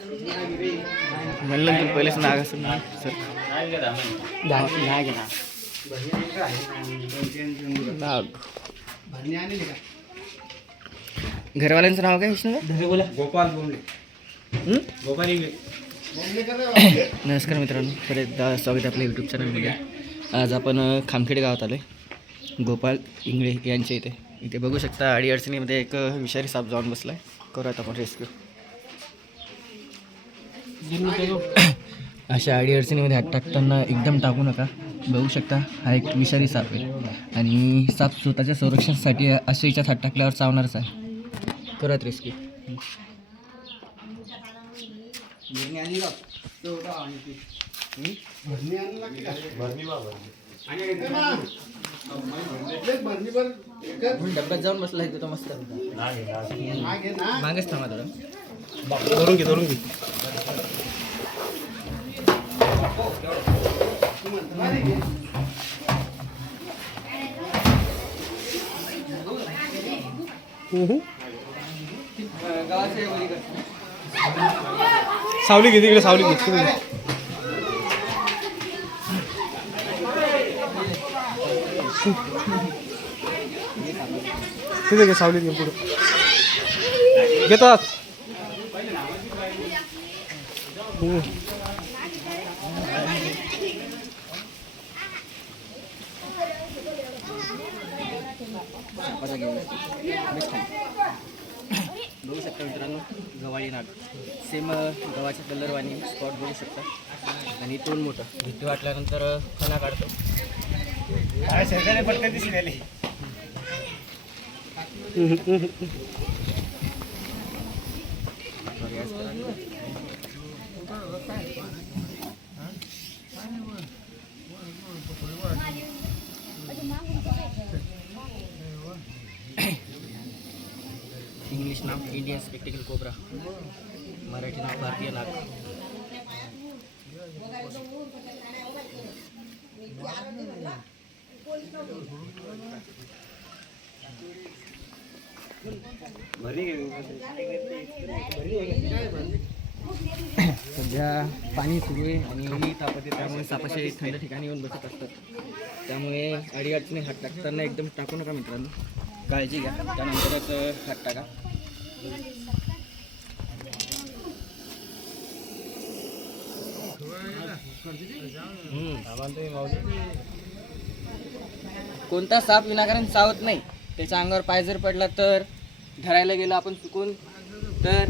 म्हणलं तू पहिलेच नाग सर नाग घरवाल्यांचं नाव काय विष्णू गोपाल बोंबले गोपाल नमस्कार मित्रांनो परत एकदा स्वागत आपल्या यूट्यूब चॅनलमध्ये आज आपण खामखेड गावात आलो आहे गोपाल इंगळे यांच्या इथे. इथे बघू शकता अडी अडचणीमध्ये एक विषारी साप जाऊन बसला आहे करूयात आपण रेस्क्यू अशा आडी अडचणीमध्ये हात टाकताना एकदम टाकू नका. बघू शकता हा एक विषारी साप आहे. आणि साप स्वतःच्या संरक्षणासाठी अशा याच्यात हात टाकल्यावर चावणारच आहे. करत रेस्क्यू डब्यात जाऊन बसला इथं तो मस्त. मागेच थांबा थोडं धरून घे धरून घे. सावली घे तिकडे सावली घे तिकडे तिथे घे सावली घे पुढे. घेतात. हम्म. बघू शकता मित्रांनो गवाळी नाग. सेम गव्हाच्या कलरवाणी स्पॉट बघू शकता. आणि तोंड मोठं. भीती वाटल्यानंतर फणा काढतो इंग्लिश नाव इंडियन स्पेक्टिकल कोबरा मराठी नाव भारतीय नाग. सध्या पाणी सुरू आहे आणि ऊनही तापत आहे त्यामुळे सापाचे थंड ठिकाणी येऊन बसत असतात. त्यामुळे अडीअडचणी हात टाकताना एकदम टाकू नका मित्रांनो. काळजी घ्या. त्यानंतरच हात टाका. कोणता साप विनाकारण चावत नाही. त्याच्या अंगावर पाय जर पडला तर धरायला गेलो आपण चुकून तर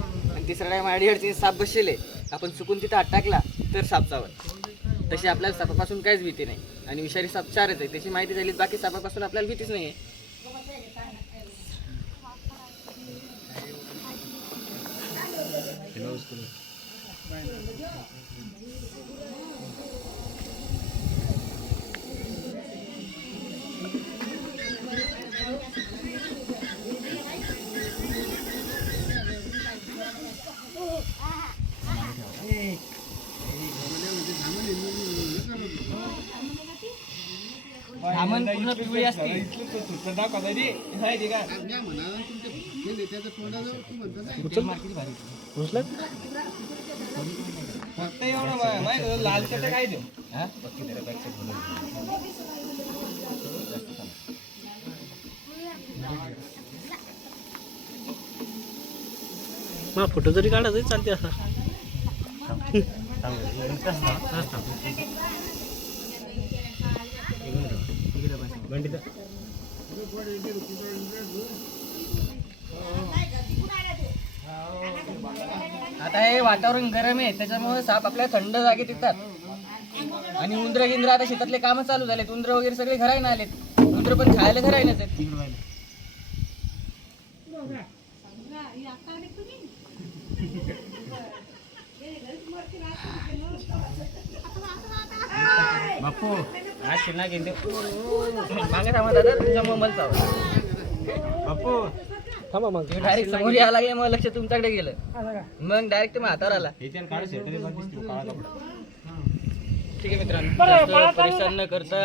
तिसऱ्या टाइम अडीअडचणी साप बसले आपण चुकून तिथं हात टाकला तर साप चावत तशी आपल्याला सापापासून काहीच भीती नाही. आणि विषारी साप चारच आहे. त्याची माहिती झाली बाकी सापापासून आपल्याला भीतीच नाही आहे धामण पूर्ण पिवळी असते उचलत फक्त एवढं माहिती लाल चटक काय देऊ? फोटो जरी काढा तरी चालते असा आता हे वातावरण गरम आहे त्याच्यामुळे साप आपल्या थंड जागेत येतात. आणि उंदर गिंद्र आता शेतातले कामं चालू झालेत. उंदर वगैरे सगळे घरायला आलेत. उंदर पण खायला घराय ना बापू आज शिना घेते मागे थांबा दादा तुझ्या मोबाईल बापू. थांबा मग. डायरेक्ट समोर यायला लागले मग लक्ष तुमच्याकडे गेलं. मग डायरेक्ट तुम्ही हातावर आला. ठीक आहे मित्रांनो जास्त परेशान न करता.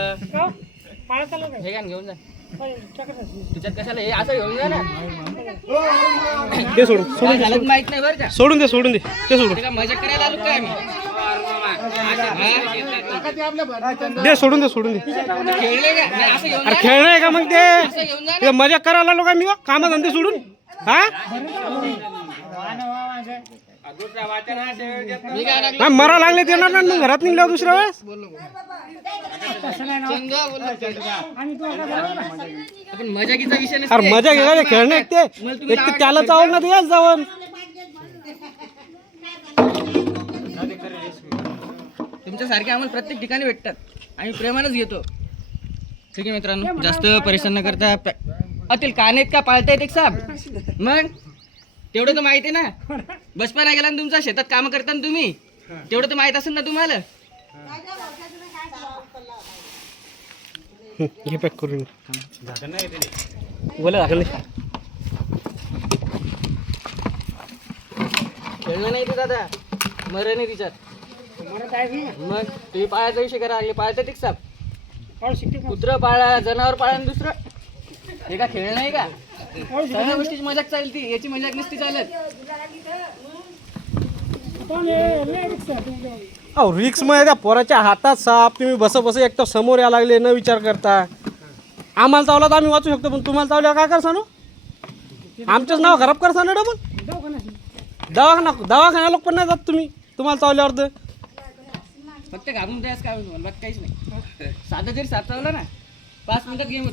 हे घ्या न घेऊन जा. तुझ्यात कशाला हे असं घेऊन जा ना. ते सोडून काय झालं माहीत नाही बरं का? सोडून दे सोडून दे. ते सोडून. ते मजा करायला आलो काय आम्ही दे सोडून दे सोडून दे. अरे खेळणं आहे का मग ते? मजा करायला आलो का मी? काम धंदे सोडून? हा? लागलो मरा लागले ते ना मग घरात निघल्या दुसऱ्या वेळेस. अरे मजा घ्या ते खेळणं ते. त्याला चावल ना ते जावं. तुमच्यासारखे आम्हाला प्रत्येक ठिकाणी भेटतात. आम्ही प्रेमानच घेतो. ठीक आहे मित्रांनो जास्त परेशान न करता अतील कानेत का पाळतायत एक साप? मग? तेवढं तर माहिती आहे ना. बसपायला गेला ना तुमचा शेतात काम करता ना तुम्ही. तेवढं तर माहीत असेल ना तुम्हाला. घे पॅक करून बोला झाकण नाही ते दादा. मरण नाही तिच्यात. मग तुम्ही पाळायचा विषय करा हे पाळतात एक साप कुत्र पाळा जनावर पाळा आणि दुसरं? हे का खेळ नाही का? सगळ्या गोष्टीची मजाक चालती याची मजाक नसती चालत. अहो रिक्समध्ये त्या पोराच्या हातात साप तुम्ही बस बस एक तर समोर या लागले न विचार करता. आम्हाला चावला तर आम्ही वाचू शकतो पण तुम्हाला चावल्यावर काय करसा ना? आमचंच नाव खराब करसा ना डबल? दवाखाना दवाखाना लोक पण नाही जात तुम्ही. तुम्हाला चावल्यावर तर. फक्त घाबरून द्यास काय मला बाकी काहीच नाही. साधं जरी साप चावला ना पाच मिनिटात गेम